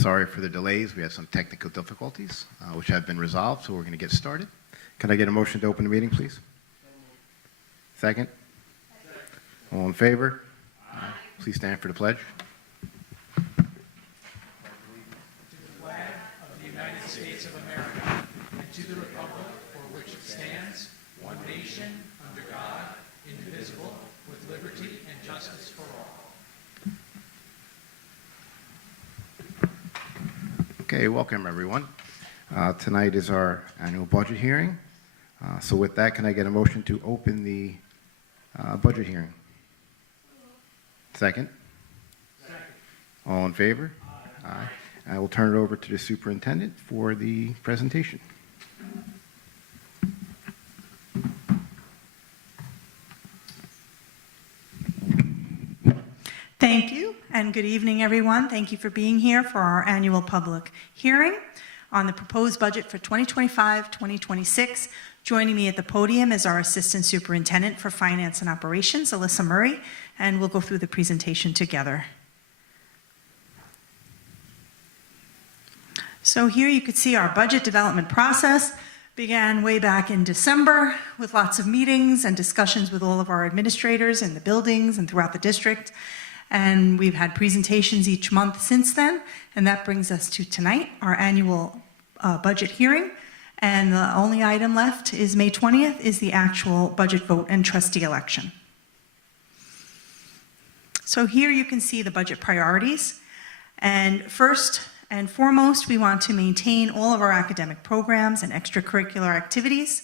Sorry for the delays. We had some technical difficulties, which have been resolved, so we're going to get started. Can I get a motion to open the meeting, please? Second? All in favor? Aye. Please stand for the pledge. To the flag of the United States of America and to the republic for which it stands, one nation, under God, indivisible, with liberty and justice for all. Okay, welcome everyone. Tonight is our annual budget hearing. So with that, can I get a motion to open the budget hearing? Second? Second. All in favor? Aye. Aye. I will turn it over to the superintendent for the presentation. Thank you, and good evening, everyone. Thank you for being here for our annual public hearing on the proposed budget for 2025-2026. Joining me at the podium is our Assistant Superintendent for Finance and Operations, Alyssa Murray, and we'll go through the presentation together. So here you could see our budget development process began way back in December with lots of meetings and discussions with all of our administrators in the buildings and throughout the district. And we've had presentations each month since then, and that brings us to tonight, our annual budget hearing. And the only item left is May 20th, is the actual budget vote and trustee election. So here you can see the budget priorities. And first and foremost, we want to maintain all of our academic programs and extracurricular activities,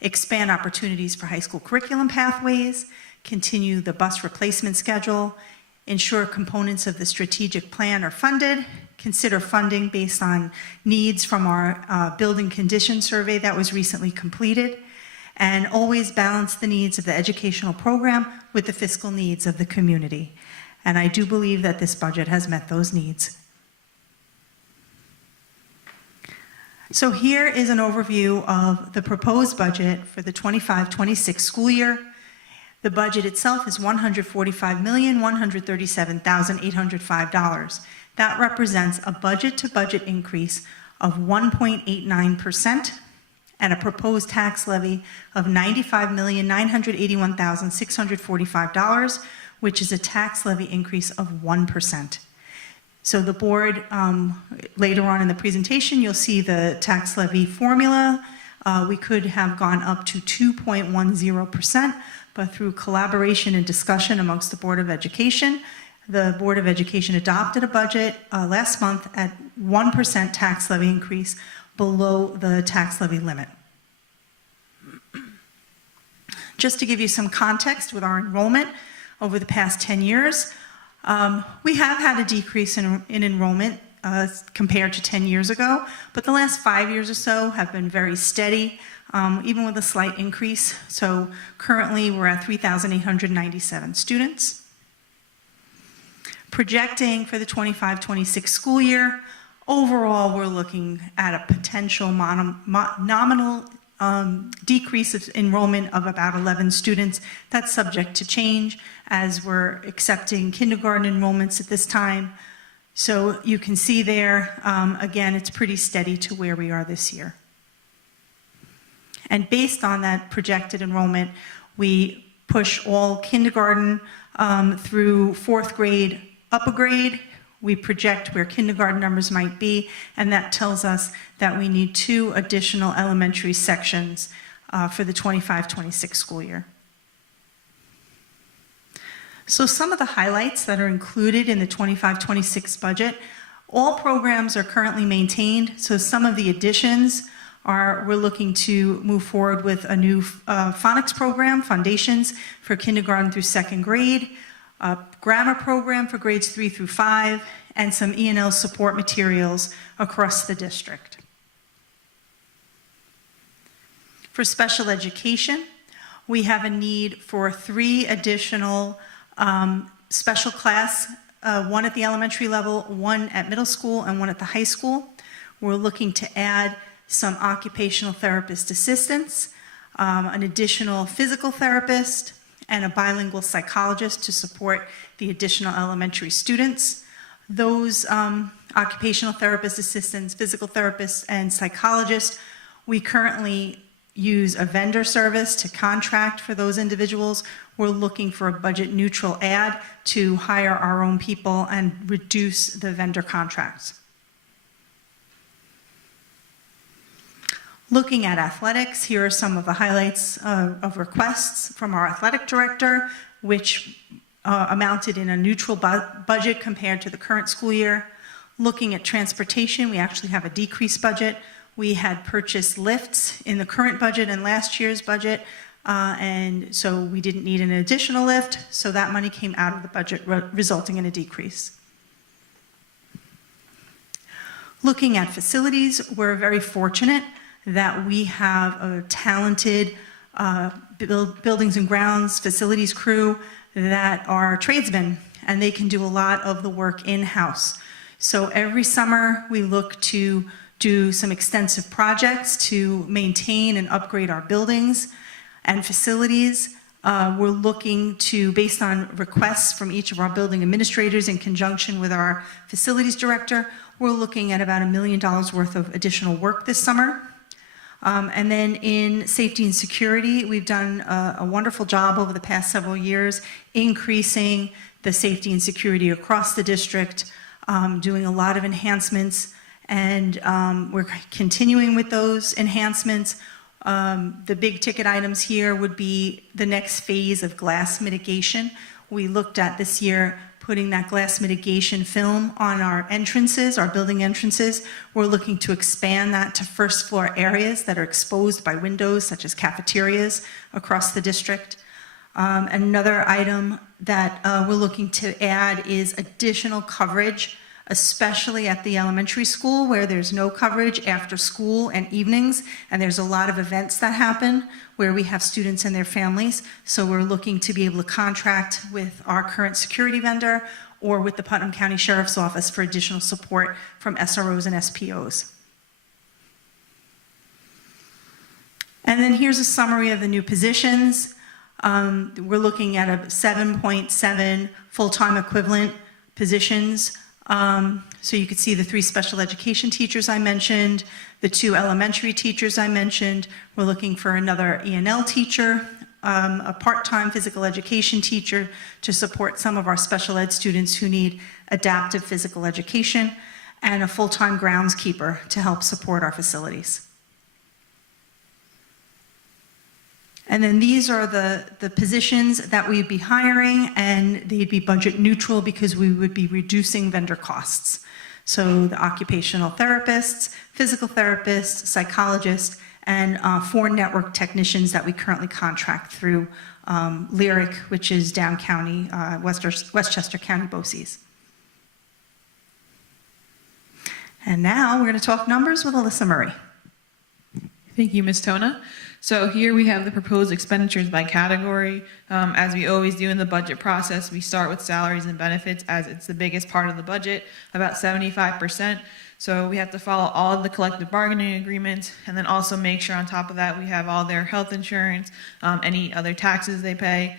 expand opportunities for high school curriculum pathways, continue the bus replacement schedule, ensure components of the strategic plan are funded, consider funding based on needs from our building condition survey that was recently completed, and always balance the needs of the educational program with the fiscal needs of the community. And I do believe that this budget has met those needs. So here is an overview of the proposed budget for the 25-26 school year. The budget itself is $145,137,805. That represents a budget-to-budget increase of 1.89% and a proposed tax levy of $95,981,645, which is a tax levy increase of 1%. So the board, later on in the presentation, you'll see the tax levy formula. We could have gone up to 2.10%, but through collaboration and discussion amongst the Board of Education, the Board of Education adopted a budget last month at 1% tax levy increase below the tax levy limit. Just to give you some context with our enrollment over the past 10 years, we have had a decrease in enrollment compared to 10 years ago, but the last 5 years or so have been very steady, even with a slight increase. So currently we're at 3,897 students. Projecting for the 25-26 school year, overall we're looking at a potential nominal decrease of enrollment of about 11 students. That's subject to change as we're accepting kindergarten enrollments at this time. So you can see there, again, it's pretty steady to where we are this year. And based on that projected enrollment, we push all kindergarten through fourth grade up a grade. We project where kindergarten numbers might be, and that tells us that we need 2 additional elementary sections for the 25-26 school year. So some of the highlights that are included in the 25-26 budget, all programs are currently maintained. So some of the additions are, we're looking to move forward with a new phonics program, Foundations, for kindergarten through 2nd grade, a grammar program for grades 3 through 5, and some E&L support materials across the district. For special education, we have a need for 3 additional special class, 1 at the elementary level, 1 at middle school, and 1 at the high school. We're looking to add some occupational therapist assistants, an additional physical therapist, and a bilingual psychologist to support the additional elementary students. Those occupational therapist assistants, physical therapists, and psychologists. We currently use a vendor service to contract for those individuals. We're looking for a budget-neutral add to hire our own people and reduce the vendor contracts. Looking at athletics, here are some of the highlights of requests from our athletic director, which amounted in a neutral budget compared to the current school year. Looking at transportation, we actually have a decreased budget. We had purchased lifts in the current budget and last year's budget, and so we didn't need an additional lift, so that money came out of the budget, resulting in a decrease. Looking at facilities, we're very fortunate that we have a talented buildings and grounds facilities crew that are tradesmen, and they can do a lot of the work in-house. So every summer we look to do some extensive projects to maintain and upgrade our buildings and facilities. We're looking to, based on requests from each of our building administrators in conjunction with our facilities director, we're looking at about $1 million worth of additional work this summer. And then in safety and security, we've done a wonderful job over the past several years, increasing the safety and security across the district, doing a lot of enhancements, and we're continuing with those enhancements. The big ticket items here would be the next phase of glass mitigation. We looked at this year putting that glass mitigation film on our entrances, our building entrances. We're looking to expand that to first floor areas that are exposed by windows, such as cafeterias across the district. Another item that we're looking to add is additional coverage, especially at the elementary school where there's no coverage after school and evenings, and there's a lot of events that happen where we have students and their families. So we're looking to be able to contract with our current security vendor or with the Putnam County Sheriff's Office for additional support from SROs and SPOs. And then here's a summary of the new positions. We're looking at a 7.7 full-time equivalent positions. So you could see the 3 special education teachers I mentioned, the 2 elementary teachers I mentioned. We're looking for another E&L teacher, a part-time physical education teacher to support some of our special ed students who need adaptive physical education, and a full-time groundskeeper to help support our facilities. And then these are the positions that we'd be hiring, and they'd be budget neutral because we would be reducing vendor costs. So the occupational therapists, physical therapists, psychologists, and 4 network technicians that we currently contract through Lyric, which is Down County, Westchester County BOCES. And now we're going to talk numbers with Alyssa Murray. Thank you, Ms. Tona. So here we have the proposed expenditures by category. As we always do in the budget process, we start with salaries and benefits as it's the biggest part of the budget, about 75%. So we have to follow all of the collective bargaining agreements, and then also make sure on top of that we have all their health insurance, any other taxes they pay,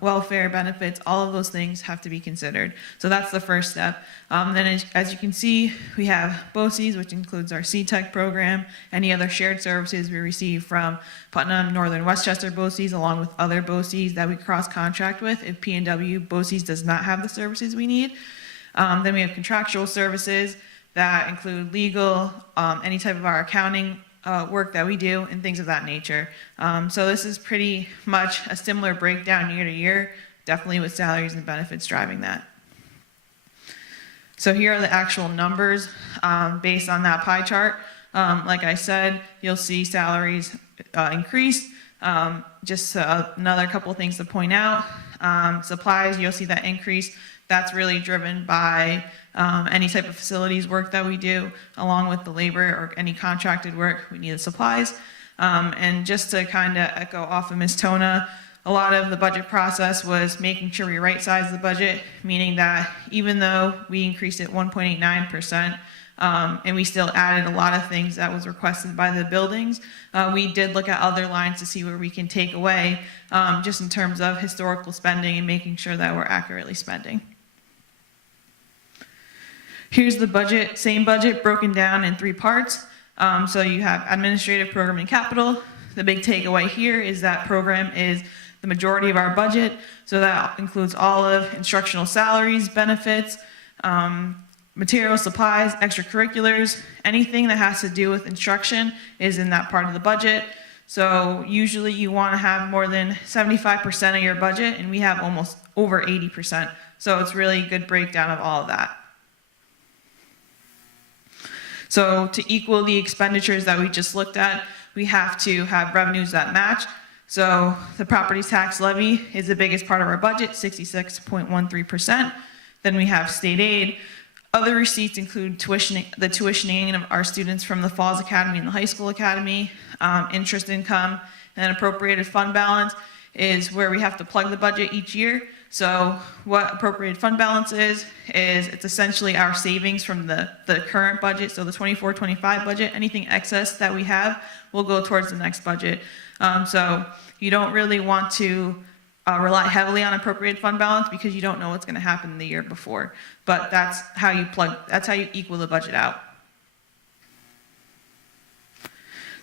welfare benefits, all of those things have to be considered. So that's the first step. Then as you can see, we have BOCES, which includes our CTEC program, any other shared services we receive from Putnam, Northern Westchester BOCES, along with other BOCES that we cross-contract with if P&W BOCES does not have the services we need. Then we have contractual services that include legal, any type of our accounting work that we do, and things of that nature. So this is pretty much a similar breakdown year to year, definitely with salaries and benefits driving that. So here are the actual numbers based on that pie chart. Like I said, you'll see salaries increase. Just another couple of things to point out. Supplies, you'll see that increase. That's really driven by any type of facilities work that we do, along with the labor or any contracted work, we need the supplies. And just to kind of echo off of Ms. Tona, a lot of the budget process was making sure we right-size the budget, meaning that even though we increased it 1.89%, and we still added a lot of things that was requested by the buildings, we did look at other lines to see where we can take away, just in terms of historical spending and making sure that we're accurately spending. Here's the budget, same budget broken down in 3 parts. So you have administrative, program, and capital. The big takeaway here is that program is the majority of our budget. So that includes all of instructional salaries, benefits, materials, supplies, extracurriculars, anything that has to do with instruction is in that part of the budget. So usually you want to have more than 75% of your budget, and we have almost over 80%. So it's really a good breakdown of all of that. So to equal the expenditures that we just looked at, we have to have revenues that match. So the property tax levy is the biggest part of our budget, 66.13%. Then we have state aid. Other receipts include the tuitioning of our students from the Falls Academy and the High School Academy, interest income, and appropriated fund balance is where we have to plug the budget each year. So what appropriated fund balance is it's essentially our savings from the current budget, so the 24-25 budget. Anything excess that we have will go towards the next budget. So you don't really want to rely heavily on appropriated fund balance because you don't know what's going to happen the year before. But that's how you equal the budget out.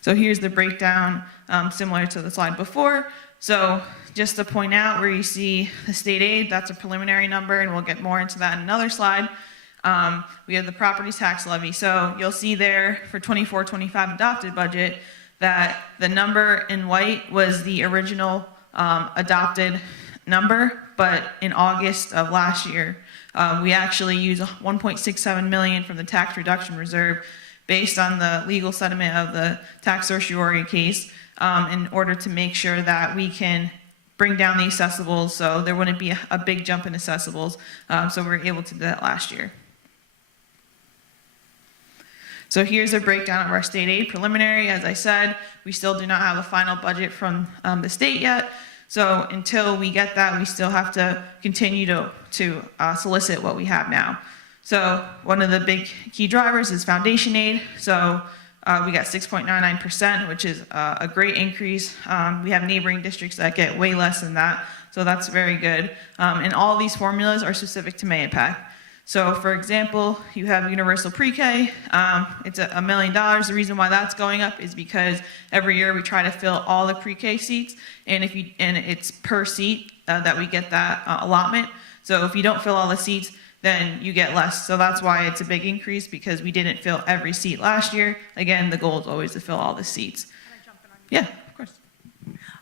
So here's the breakdown, similar to the slide before. So just to point out where you see the state aid, that's a preliminary number, and we'll get more into that in another slide. We have the property tax levy. So you'll see there for 24-25 adopted budget that the number in white was the original adopted number, but in August of last year, we actually used $1.67 million from the tax reduction reserve based on the legal settlement of the tax certiorari case in order to make sure that we can bring down the assessables so there wouldn't be a big jump in assessables. So we were able to do that last year. So here's a breakdown of our state aid preliminary. As I said, we still do not have a final budget from the state yet. So until we get that, we still have to continue to solicit what we have now. So one of the big key drivers is foundation aid. So we got 6.99%, which is a great increase. We have neighboring districts that get way less than that. So that's very good. And all these formulas are specific to Mahopac. So for example, you have universal pre-K, it's $1 million. The reason why that's going up is because every year we try to fill all the pre-K seats, and it's per seat that we get that allotment. So if you don't fill all the seats, then you get less. So that's why it's a big increase, because we didn't fill every seat last year. Again, the goal is always to fill all the seats. Can I jump in on Yeah, of course.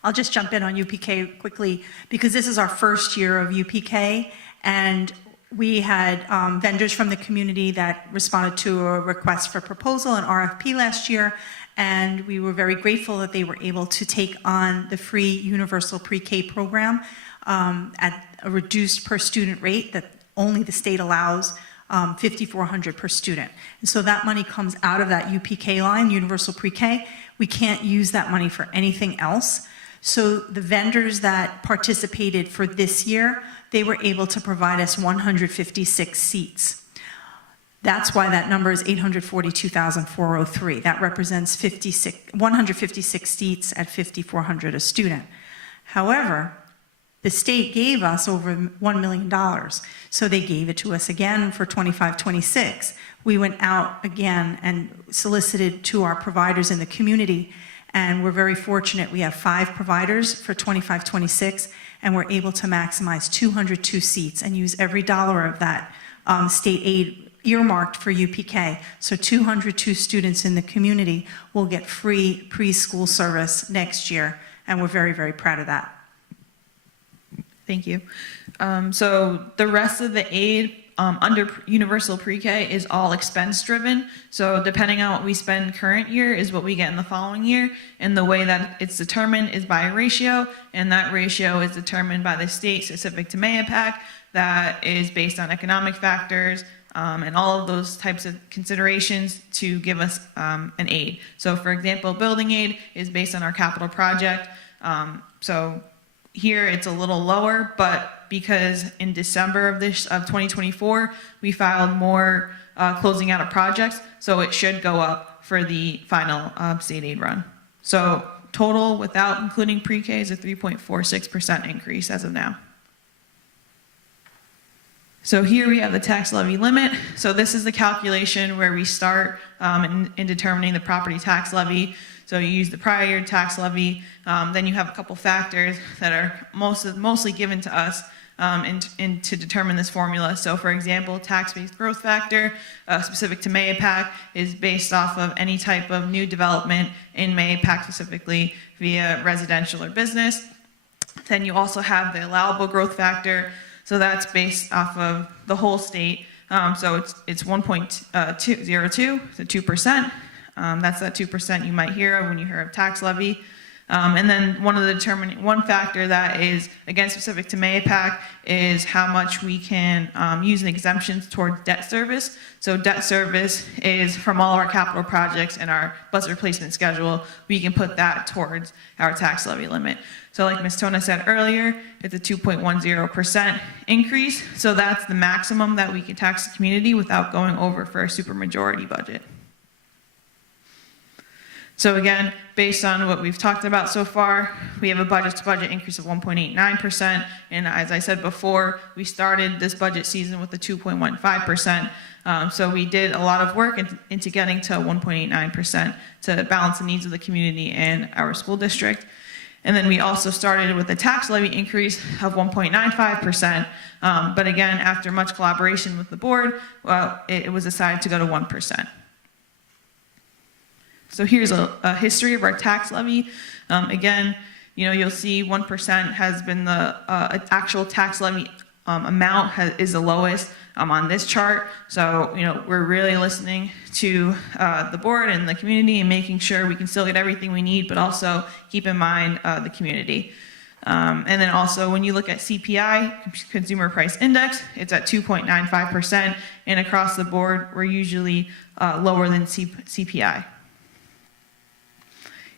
I'll just jump in on UPK quickly because this is our first year of UPK, and we had vendors from the community that responded to a request for proposal, an RFP last year, and we were very grateful that they were able to take on the free universal pre-K program at a reduced per student rate that only the state allows, $5,400 per student. And so that money comes out of that UPK line, universal pre-K. We can't use that money for anything else. So the vendors that participated for this year, they were able to provide us 156 seats. That's why that number is 842,403. That represents 156 seats at $5,400 a student. However, the state gave us over $1 million, so they gave it to us again for 25-26. We went out again and solicited to our providers in the community, and we're very fortunate. We have 5 providers for 25-26, and we're able to maximize 202 seats and use every dollar of that state aid earmarked for UPK. So 202 students in the community will get free preschool service next year, and we're very, very proud of that. Thank you. So the rest of the aid under universal pre-K is all expense driven. So depending on what we spend current year is what we get in the following year. And the way that it's determined is by a ratio. And that ratio is determined by the state specific to Mahopac. That is based on economic factors and all of those types of considerations to give us an aid. So for example, building aid is based on our capital project. So here it's a little lower, but because in December of 2024, we filed more closing out of projects, so it should go up for the final state aid run. So total, without including pre-K, is a 3.46% increase as of now. So here we have the tax levy limit. So this is the calculation where we start in determining the property tax levy. So you use the prior year tax levy, then you have a couple factors that are mostly given to us to determine this formula. So for example, tax-based growth factor, specific to MAPAC, is based off of any type of new development in MAPAC specifically via residential or business. Then you also have the allowable growth factor. So that's based off of the whole state. So it's 1.202, so 2%. That's that 2% you might hear of when you hear of tax levy. And then one factor that is, again, specific to MAPAC is how much we can use in exemptions towards debt service. So debt service is from all of our capital projects and our bus replacement schedule, we can put that towards our tax levy limit. So like Ms. Tona said earlier, it's a 2.10% increase. So that's the maximum that we can tax the community without going over for a supermajority budget. So again, based on what we've talked about so far, we have a budget-to-budget increase of 1.89%, and as I said before, we started this budget season with a 2.15%, so we did a lot of work into getting to 1.89% to balance the needs of the community and our school district. And then we also started with a tax levy increase of 1.95%, but again, after much collaboration with the board, it was decided to go to 1%. So here's a history of our tax levy. Again, you'll see 1% has been the actual tax levy amount is the lowest on this chart. So, we're really listening to the board and the community and making sure we can still get everything we need, but also keep in mind the community. And then also when you look at CPI, Consumer Price Index, it's at 2.95%, and across the board, we're usually lower than CPI.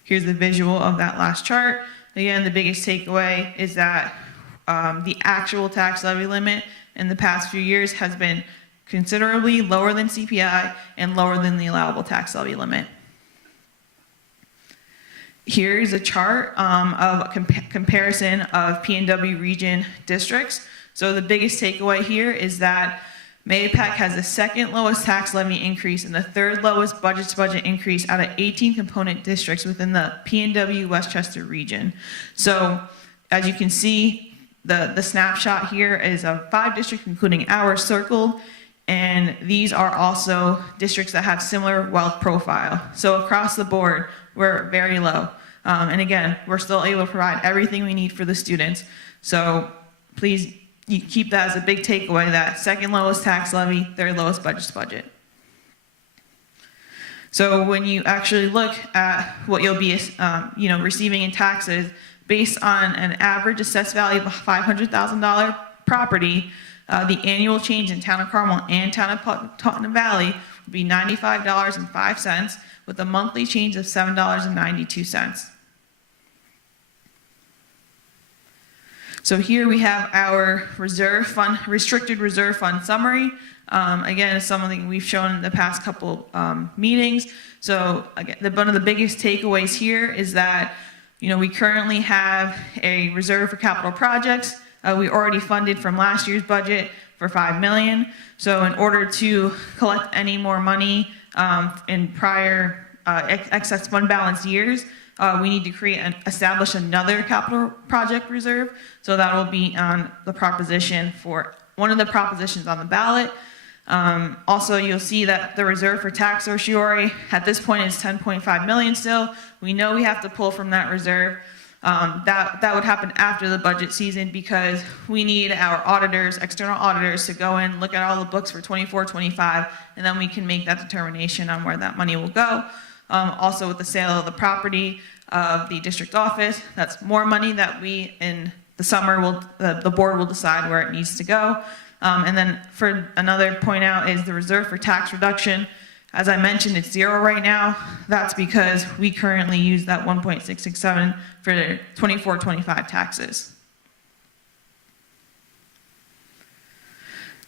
Here's the visual of that last chart. Again, the biggest takeaway is that the actual tax levy limit in the past few years has been considerably lower than CPI and lower than the allowable tax levy limit. Here's a chart of a comparison of PNW region districts. So the biggest takeaway here is that MAPAC has the second lowest tax levy increase and the third lowest budget-to-budget increase out of 18 component districts within the PNW Westchester region. So as you can see, the snapshot here is of 5 districts, including ours circled, and these are also districts that have similar wealth profile. So across the board, we're very low. And again, we're still able to provide everything we need for the students. So please, you keep that as a big takeaway, that second lowest tax levy, third lowest budget. So when you actually look at what you'll be receiving in taxes, based on an average assessed value of a $500,000 property, the annual change in Town of Carmel and Town of Putnam Valley would be $95.05 with a monthly change of $7.92. So here we have our restricted reserve fund summary. Again, it's something we've shown in the past couple meetings. So again, one of the biggest takeaways here is that we currently have a reserve for capital projects. We already funded from last year's budget for $5 million. So in order to collect any more money in prior excess fund balance years, we need to establish another capital project reserve. So that will be on the proposition for one of the propositions on the ballot. Also, you'll see that the reserve for tax certiorari at this point is $10.5 million still. We know we have to pull from that reserve. That would happen after the budget season because we need our auditors, external auditors, to go in, look at all the books for 24, 25, and then we can make that determination on where that money will go. Also with the sale of the property of the district office, that's more money that we in the summer the board will decide where it needs to go. And then for another point out is the reserve for tax reduction. As I mentioned, it's 0 right now. That's because we currently use that 1.667 for the 24-25 taxes.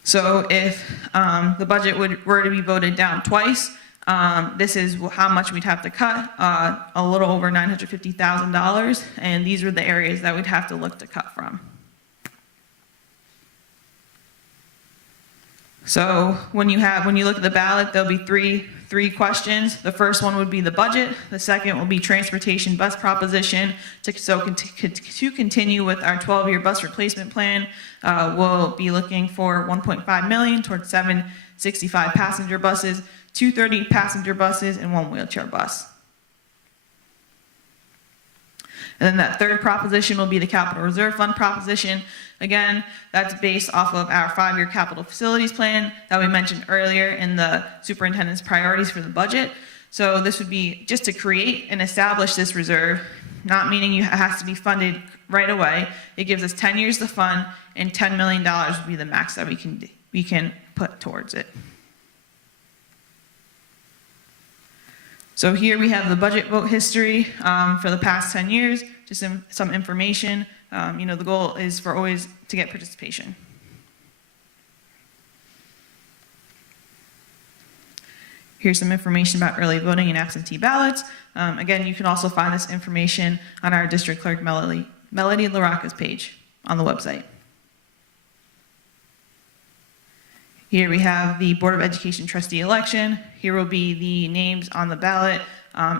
So if the budget were to be voted down twice, this is how much we'd have to cut, a little over $950,000, and these are the areas that we'd have to look to cut from. So when you look at the ballot, there'll be three questions. The first one would be the budget. The second will be transportation bus proposition. To continue with our 12-year bus replacement plan, we'll be looking for 1.5 million towards 765 passenger buses, 230 passenger buses, and 1 wheelchair bus. And then that third proposition will be the capital reserve fund proposition. Again, that's based off of our 5-year capital facilities plan that we mentioned earlier in the superintendent's priorities for the budget. So this would be just to create and establish this reserve, not meaning it has to be funded right away. It gives us 10 years to fund, and $10 million would be the max that we can put towards it. So here we have the budget vote history for the past 10 years, just some information. The goal is for always to get participation. Here's some information about early voting and absentee ballots. Again, you can also find this information on our district clerk, Melody LaRocca's page on the website. Here we have the Board of Education trustee election. Here will be the names on the ballot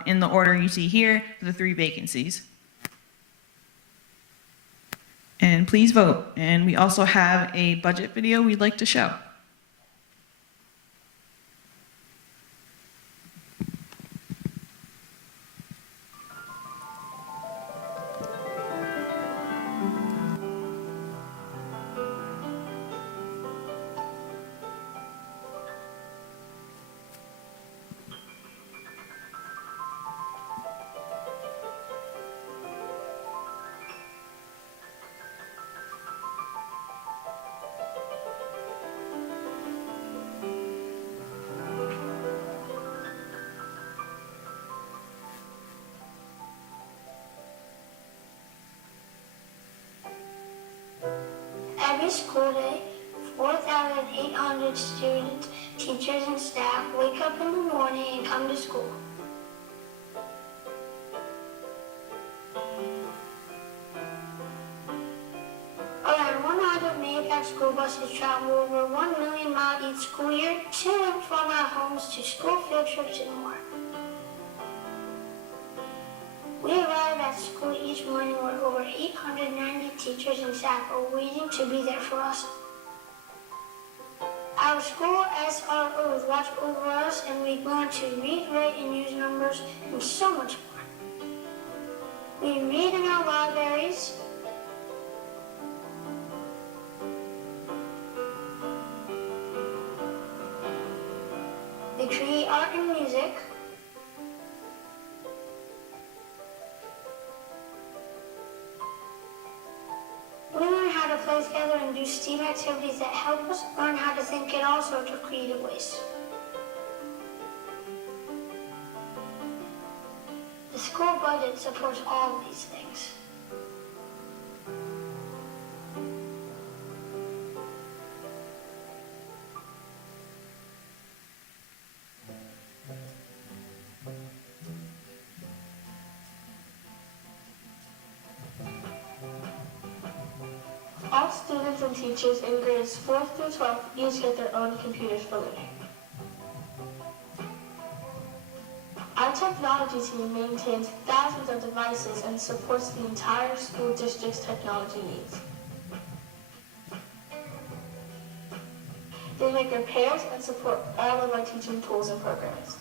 in the order you see here for the 3 vacancies. And please vote. And we also have a budget video we'd like to show. Every school day, 4,800 students, teachers, and staff wake up in the morning and come to school. Around 100 Mahopac school buses travel over 1 million miles each school year to and from our homes to school field trips and more. We arrive at school each morning where over 890 teachers and staff are waiting to be there for us. Our school SROs watch over us, and we learn to read, write, and use numbers, and so much more. We read in our libraries. We create art and music. We learn how to play together and do STEAM activities that help us learn how to think in all sorts of creative ways. The school budget supports all of these things. All students and teachers in grades 4th through 12th each get their own computers for learning. Our technology team maintains thousands of devices and supports the entire school district's technology needs. They make repairs and support all of our teaching tools and programs.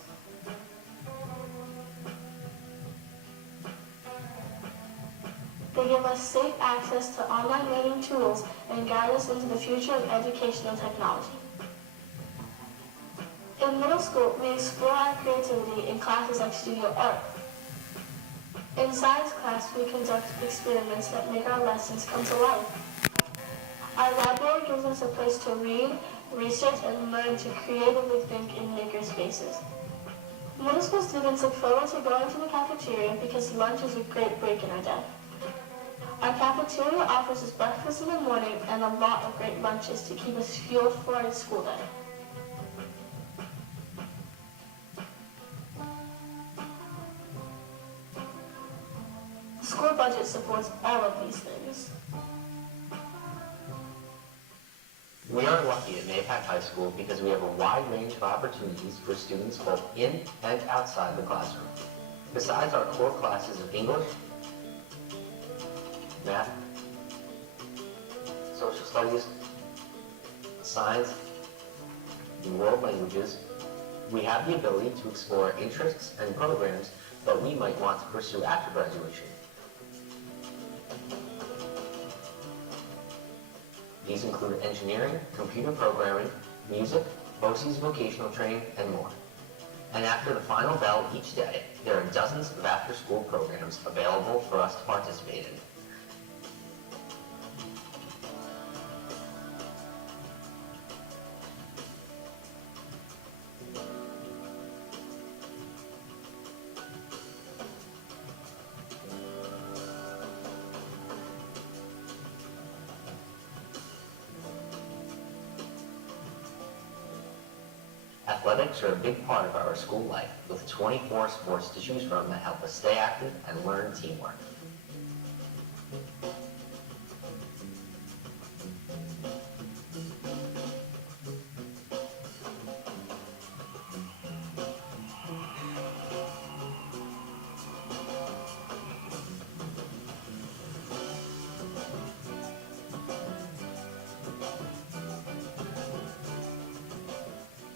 They give us safe access to online learning tools and guide us into the future of educational technology. In middle school, we explore our creativity in classes like studio art. In science class, we conduct experiments that make our lessons come to life. Our library gives us a place to read, research, and learn to creatively think in maker spaces. Middle school students look forward to going to the cafeteria because lunch is a great break in our day. Our cafeteria offers us breakfast in the morning and a lot of great lunches to keep us fueled for our school day. The school budget supports all of these things. We are lucky at Mahopac High School because we have a wide range of opportunities for students both in and outside the classroom. Besides our core classes of English, math, social studies, science, and world languages, we have the ability to explore interests and programs that we might want to pursue after graduation. These include engineering, computer programming, music, OC's vocational training, and more. And after the final bell each day, there are dozens of after-school programs available for us to participate in. Athletics are a big part of our school life, with 24 sports to choose from that help us stay active and learn teamwork.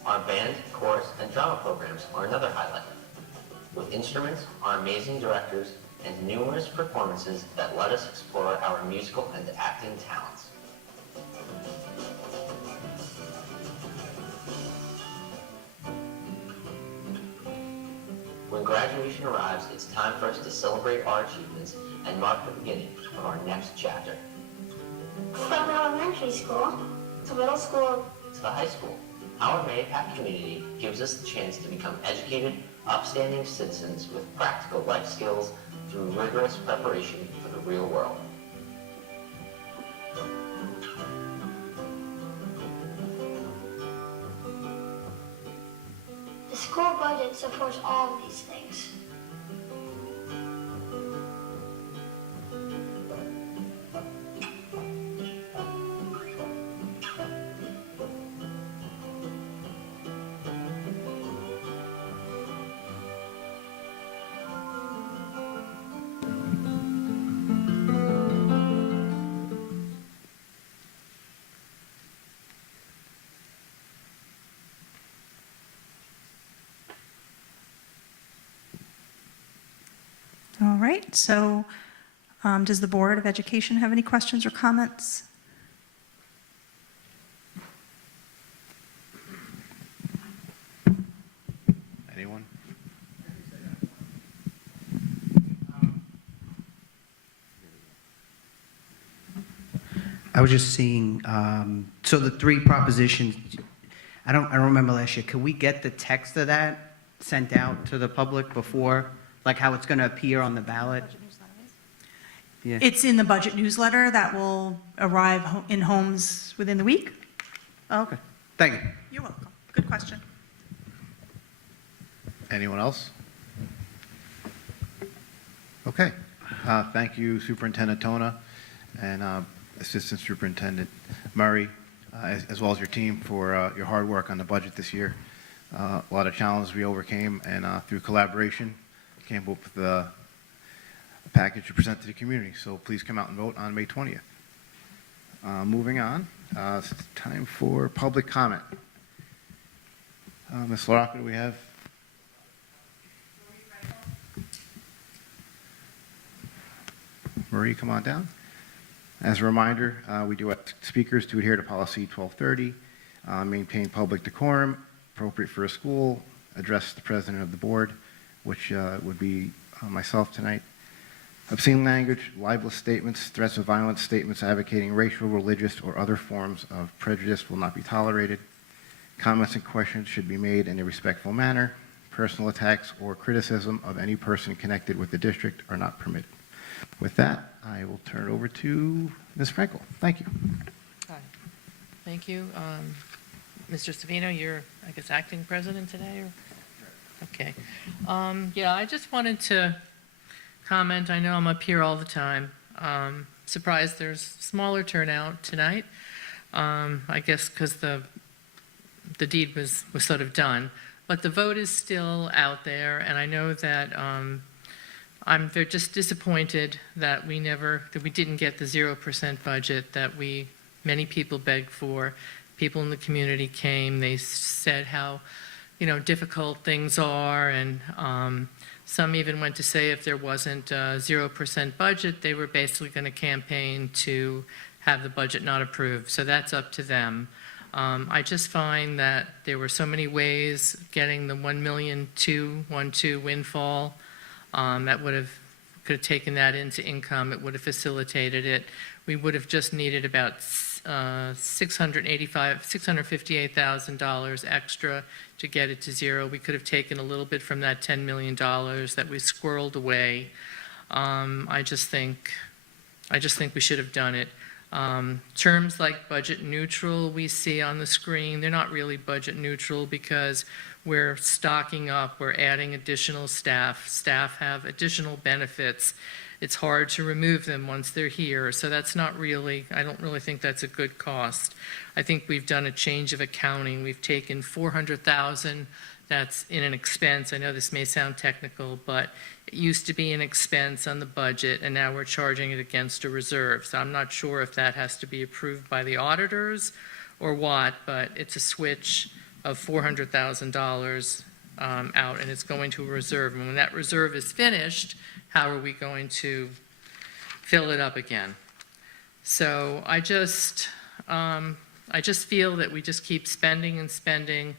Our band, chorus, and drama programs are another highlight. With instruments, our amazing directors, and numerous performances that let us explore our musical and acting talents. When graduation arrives, it's time for us to celebrate our achievements and mark the beginning of our next chapter. From elementary school to middle school To the high school, our Mahopac community gives us the chance to become educated, upstanding citizens with practical life skills through rigorous preparation for the real world. The school budget supports all of these things. All right, so does the Board of Education have any questions or comments? Anyone? I was just seeing, so the three propositions, I don't remember last year. Can we get the text of that sent out to the public before, like how it's going to appear on the ballot? Yeah. It's in the budget newsletter that will arrive in homes within the week. Oh, okay. Thank you. You're welcome. Good question. Anyone else? Okay. Thank you, Superintendent Tona and Assistant Superintendent Murray, as well as your team for your hard work on the budget this year. A lot of challenges we overcame, and through collaboration, came up with a package to present to the community. So please come out and vote on May 20th. Moving on, it's time for public comment. Ms. LaRocca, do we have? Marie, come on down. As a reminder, we do ask speakers to adhere to policy 1230, maintain public decorum, appropriate for a school, address the president of the board, which would be myself tonight. Obscene language, libelous statements, threats of violence, statements advocating racial, religious, or other forms of prejudice will not be tolerated. Comments and questions should be made in a respectful manner. Personal attacks or criticism of any person connected with the district are not permitted. With that, I will turn it over to Ms. Frankel. Thank you. Hi. Thank you. Mr. Savino, you're, I guess, acting president today? Or? Okay. Yeah, I just wanted to comment. I know I'm up here all the time. Surprised there's smaller turnout tonight. I guess because the deed was sort of done. But the vote is still out there, and I know that I'm very just disappointed that we didn't get the 0% budget that many people begged for. People in the community came, they said how, difficult things are, and some even went to say if there wasn't a 0% budget, they were basically going to campaign to have the budget not approved. So that's up to them. I just find that there were so many ways getting the 1,212,000 windfall that could have taken that into income. It would have facilitated it. We would have just needed about $658,000 extra to get it to zero. We could have taken a little bit from that $10 million that we squirreled away. I just think we should have done it. Terms like budget neutral we see on the screen, they're not really budget neutral because we're stocking up, we're adding additional staff. Staff have additional benefits. It's hard to remove them once they're here, so that's not really, I don't really think that's a good cost. I think we've done a change of accounting. We've taken $400,000 that's in an expense. I know this may sound technical, but it used to be an expense on the budget, and now we're charging it against a reserve. So I'm not sure if that has to be approved by the auditors or what, but it's a switch of $400,000 out, and it's going to a reserve. And when that reserve is finished, how are we going to fill it up again? So I just feel that we just keep spending and spending.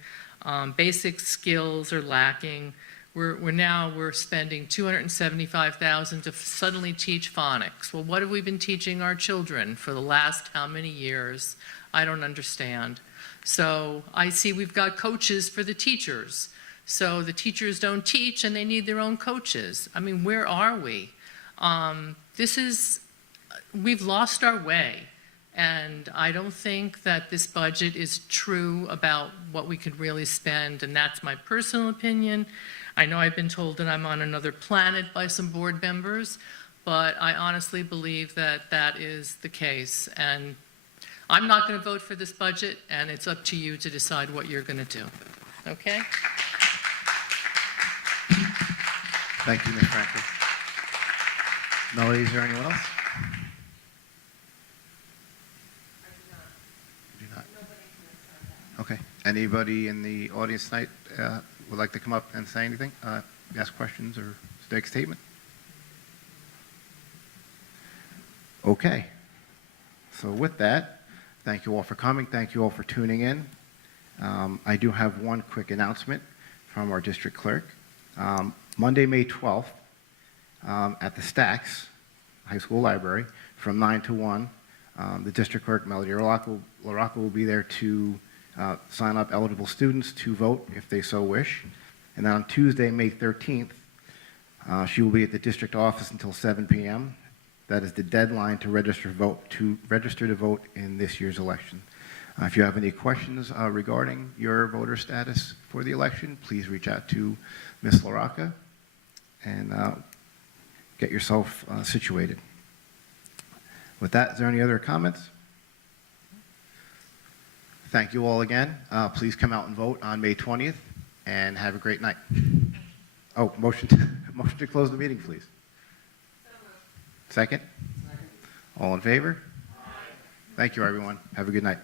Basic skills are lacking. We're spending $275,000 to suddenly teach phonics. Well, what have we been teaching our children for the last how many years? I don't understand. So I see we've got coaches for the teachers. So the teachers don't teach and they need their own coaches. I mean, where are we? We've lost our way. And I don't think that this budget is true about what we could really spend, and that's my personal opinion. I know I've been told that I'm on another planet by some board members, but I honestly believe that that is the case. And I'm not going to vote for this budget, and it's up to you to decide what you're going to do. Okay? Thank you, Ms. Franklin. Melody, is there anyone else? Do not. Okay. Anybody in the audience tonight would like to come up and say anything, ask questions, or make a statement? Okay. So with that, thank you all for coming. Thank you all for tuning in. I do have one quick announcement from our district clerk. Monday, May 12th, at the Stacks High School Library from 9 to 1, the district clerk, Melody LaRocca, will be there to sign up eligible students to vote if they so wish. And then on Tuesday, May 13th, she will be at the district office until 7 p.m. That is the deadline to register to vote in this year's election. If you have any questions regarding your voter status for the election, please reach out to Ms. LaRocca and get yourself situated. With that, is there any other comments? Thank you all again. Please come out and vote on May 20th, and have a great night. Oh, motion to close the meeting, please. Second? All in favor? Thank you, everyone. Have a good night.